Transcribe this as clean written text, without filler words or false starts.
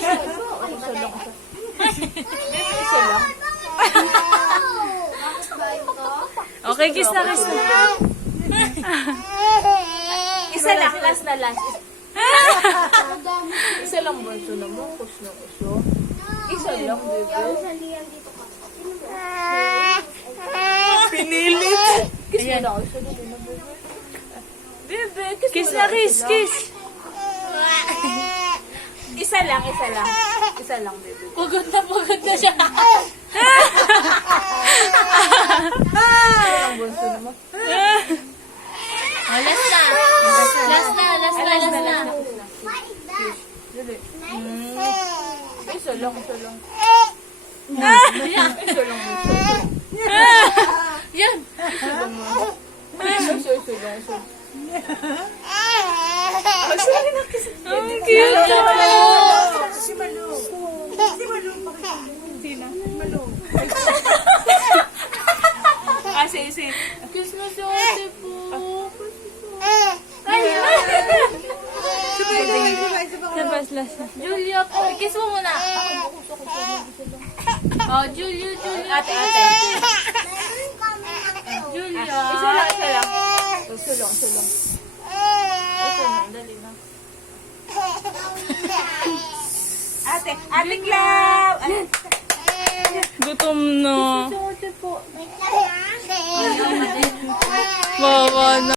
Isa lang. Isa lang. Okay, kiss na, kiss na. Isa lang, last na last. Isa lang bunso naman. Kus na uso. Isa lang, bebe. Pinilit. Kiss mo na ako. Isa lang, bebe. Bebe, Kiss na, kiss, kiss. Isa lang, isa lang. Isa lang, bebe. Pagod na siya. Isa lang bunso naman. Last na. Last na. Dali. Isa lang, isa lang. Yan. Isa lang bunso. Yan. Isa lang bunso. Isa lang. Ang cute. Si Malu. Si Malu. Sino? Malu. Sige. Kiss na si ate po. Labas, last na. Julia po. Kiss mo muna. Oh, Julia. Ate. Julia. Isa lang. Isa lang. Dali na. Ate Clau! Gutom na. Ate po. Wawa na.